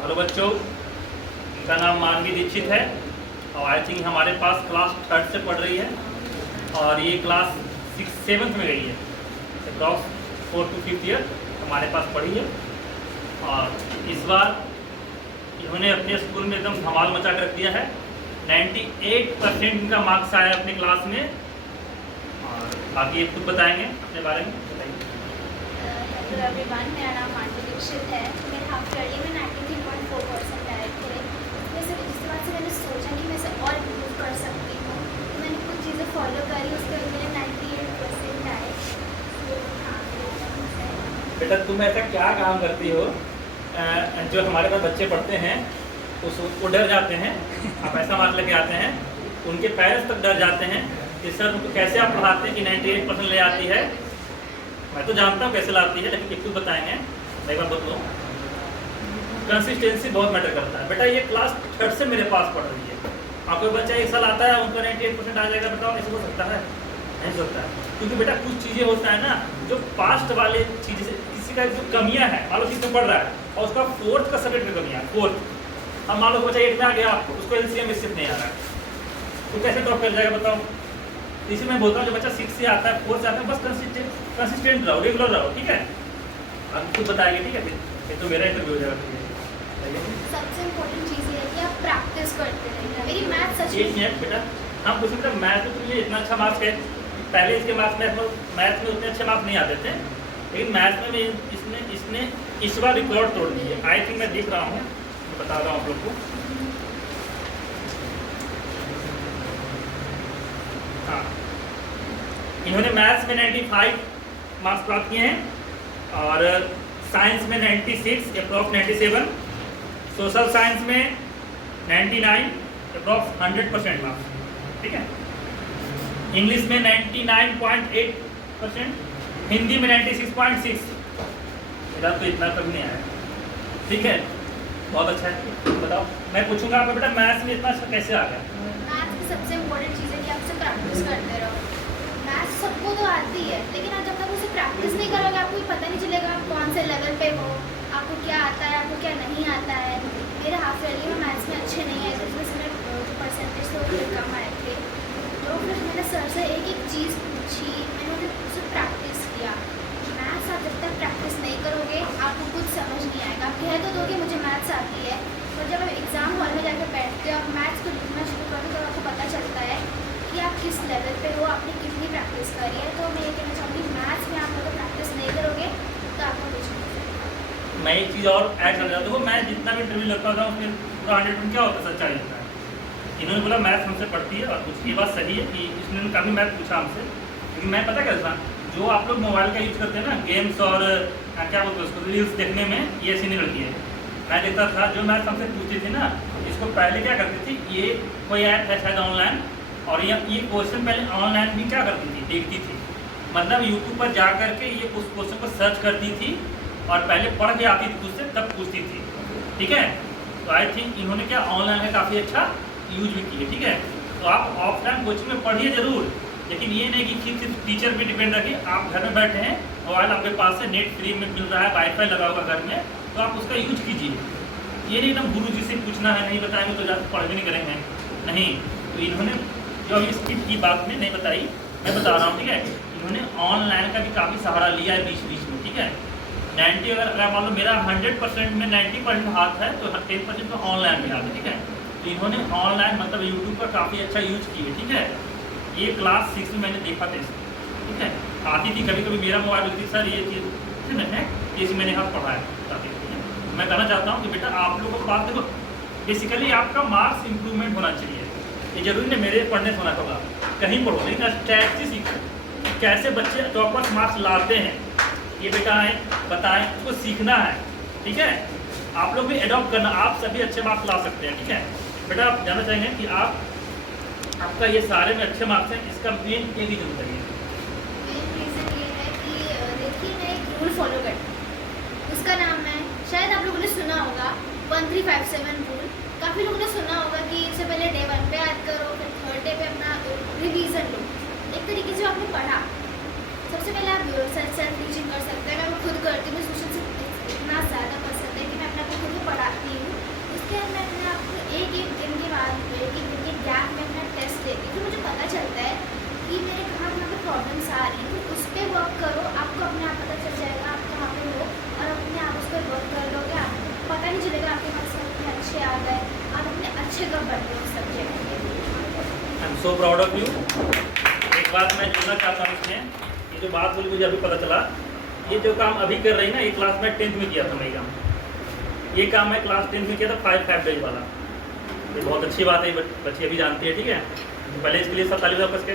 तो हेलो बच्चों, इनका नाम मानवी दीक्षित है और आई थिंक हमारे पास क्लास 3rd से पढ़ रही है और ये क्लास 6th-7th में गई है। Approx 4th to 5th year हमारे पास पढ़ी है और इस बार इन्होंने अपने स्कूल में एकदम धमाल मचा कर रख दिया है। 98% इनका मार्क्स आया अपनी क्लास में और बाकी ये खुद बताएंगे अपने बारे में। हेलो एवरीवन, मेरा नाम मानवी दीक्षित है। मेरे हाफ ईयरली में 93.4% आए थे। वैसे जिस बात से मैंने सोचा कि मैं इसे और इम्प्रूव कर सकती हूँ, तो मैंने कुछ चीज़ें फॉलो करी, उसके बाद मेरे 98% आए। तो हाँ, बेटा तुम ऐसा क्या काम करती हो जो हमारे पास बच्चे पढ़ते हैं वो डर जाते हैं, आप ऐसा मार्क लेके आते हैं, उनके पेरेंट्स तक डर जाते हैं कि सर उनको कैसे आप पढ़ाते हैं कि 98% ले आती है। मैं तो जानता हूँ कैसे लाती है, लेकिन क्यों बताएंगे। एक बार बता दो, कंसिस्टेंसी बहुत मैटर करता है। बेटा ये क्लास 3rd से मेरे पास पढ़ रही है, आपको बच्चा एक साल आता है उनको 98% आ जाएगा, बताओ ऐसे हो सकता है? नहीं सकता है, क्योंकि बेटा कुछ चीज़ें होता है ना जो पास्ट वाले चीज़ें से किसी का जो कमियाँ हैं, मान लो किसी पढ़ रहा है और उसका 4th का सब्जेक्ट में कमियाँ, 4th, अब मान लो बच्चा 8 में आ गया, उसको LCM स्थित नहीं आ रहा है, तो कैसे ड्रॉप कर जाएगा बताओ। इसी में बोलता हूँ जो बच्चा 6 से आता है, 4 से आता है, बस कंसिस्टेंट रहो, रेगुलर रहो, ठीक है। आप खुद बताएंगे, ठीक है, फिर तो मेरा इंटरव्यू हो जाएगा। सबसे इम्पोर्टेंट चीज़ ये है कि आप प्रैक्टिस करते रहिए। मेरी मैथ सच एक मिनट बेटा, हम पूछे बेटा मैथ में तुझे इतना अच्छा मार्क्स है, पहले इसके मैथ में उतने अच्छे मार्क्स नहीं आते थे, लेकिन मैथ में इसने इस बार रिकॉर्ड तोड़ दी है। आई थिंक मैं देख रहा हूँ, मैं बता रहा हूँ आप लोग को। हाँ, इन्होंने मैथ्स में 95 मार्क्स प्राप्त किए हैं और साइंस में 96, अप्रॉक्स 97, सोशल साइंस में 99, अप्रॉक्स 100% मार्क्स, ठीक है। इंग्लिश में 99.8%, हिंदी में 96.6। मेरा तो इतना कभी नहीं आया, ठीक है, बहुत अच्छा है। बताओ, मैं पूछूंगा आपको बेटा मैथ्स में इतना अच्छा कैसे आ गया? मैथ की सबसे इम्पोर्टेंट चीज़ है कि आप उसे प्रैक्टिस करते रहो। मैथ सबको तो आती है, लेकिन आप जब तक उसे प्रैक्टिस नहीं करोगे आपको पता नहीं चलेगा आप कौन से लेवल पे हो, आपको क्या आता है, आपको क्या नहीं आता है। मेरे हाफ ईयरली में मैथ्स में अच्छे नहीं आए, तो इसमें मेरे जो परसेंटेज थे वो कम आए थे। तो फिर मैंने सर से एक एक चीज़ पूछी, मैंने उसे प्रैक्टिस किया। मैथ्स आप जब तक प्रैक्टिस नहीं करोगे आपको कुछ समझ नहीं आएगा। आप कह तो दोगे मुझे मैथ्स आती है, और जब आप एग्ज़ाम हॉल में जाकर बैठते हो, आप मैथ्स को लिखना शुरू करोगे तो आपको पता चलता है कि आप किस लेवल पे हो, आपने कितनी प्रैक्टिस करी है। तो मैं ये कहना चाहूँगी मैथ्स में आप अगर प्रैक्टिस नहीं करोगे तो आपको कुछ नहीं मिलेगा। मैं एक चीज़ और ऐड करना चाहता हूँ, मैं जितना भी इंटरव्यू लगता था उसमें पूरा 100% क्या होता है, सच्चाई होता है। इन्होंने बोला मैथ्स हमसे पढ़ती है और कुछ ये बात सही है कि इसने काफ़ी मैथ पूछा हमसे, लेकिन मैं पता क्या था, जो आप लोग मोबाइल का यूज़ करते हैं ना गेम्स और क्या बोलते हैं उसको, रील्स देखने में ये ऐसी नहीं लड़की है। मैं देखता था जो मैथ्स हमसे पूछती थी ना, इसको पहले क्या करती थी, ये कोई ऐप है शायद ऑनलाइन, और ये क्वेश्चन पहले ऑनलाइन भी क्या करती थी, देखती थी, मतलब यूट्यूब पर जा करके ये उस क्वेश्चन को सर्च करती थी और पहले पढ़ के आती थी उससे, तब पूछती थी, ठीक है। तो आई थिंक इन्होंने क्या ऑनलाइन का काफ़ी अच्छा यूज भी किया, ठीक है। तो आप ऑफलाइन कोचिंग में पढ़िए ज़रूर, लेकिन ये नहीं कि सिर्फ टीचर पे डिपेंड रखिए। आप घर में बैठे हैं, मोबाइल आपके पास है, नेट फ्री में मिल रहा है, वाईफाई लगा होगा घर में, तो आप उसका यूज कीजिए। ये नहीं एकदम गुरु जी से पूछना है, नहीं बताएंगे तो ज़्यादा पढ़ भी नहीं करेंगे, नहीं। तो इन्होंने जो अभी स्किप की बात में नहीं बताई, मैं बता रहा हूँ, ठीक है। इन्होंने ऑनलाइन का भी काफ़ी सहारा लिया है बीच में, ठीक है। 90 अगर मान लो मेरा 100% में 90% हाथ है तो 10% तो ऑनलाइन में हाथ है, ठीक है। तो इन्होंने ऑनलाइन मतलब यूट्यूब का काफ़ी अच्छा यूज किया, ठीक है। ये क्लास 6 में मैंने देखा था इसको, ठीक है। आती थी कभी कभी मेरा मोबाइल होती, सर ये चीज़ मैंने ये मैंने यहाँ पढ़ा है, काफ़ी। मैं कहना चाहता हूँ कि बेटा आप लोगों को बात देखो, बेसिकली आपका मार्क्स इंप्रूवमेंट होना चाहिए। ये जरूरी नहीं मेरे पढ़ने से होना होगा, कहीं पढ़ो, लेकिन स्ट्रैटेजी सीखो, कैसे बच्चे टॉपर्स मार्क्स लाते हैं, ये बेटा है बताएं, उसको सीखना है, ठीक है। आप लोग भी एडॉप्ट करना, आप सभी अच्छे मार्क्स ला सकते हैं, ठीक है। बेटा आप जानना चाहेंगे कि आपका ये सारे में अच्छे मार्क्स हैं, इसका मेन एक रीजन बताइए। मेन रीज़न ये है कि देखिए मैं एक रूल फॉलो करती हूँ, उसका नाम है, शायद आप लोगों ने सुना होगा 1357 रूल। काफ़ी लोगों ने सुना होगा कि इससे पहले डे 1 पे याद करो, फिर 3rd डे पे अपना रिवीजन लो, एक तरीके से आपने पढ़ा। सबसे पहले आप सेल्फ टीचिंग कर सकते हैं, मैं खुद करती हूँ, सोशल से इतना ज़्यादा पसंद है कि मैं अपने आप को खुद पढ़ाती हूँ am so proud of you. एक बात मैं जोड़ना चाहता हूँ इसमें, ये जो बात बोली मुझे अभी पता चला, ये जो काम अभी कर रही ना, ये क्लास में 10th में किया था मैं ये काम। ये काम मैं क्लास 10th में किया था 5 डेज वाला। ये बहुत अच्छी बात है, बच्चे अभी जानती है, ठीक है। पहले इसके लिए सब ताली बजाओ कसके।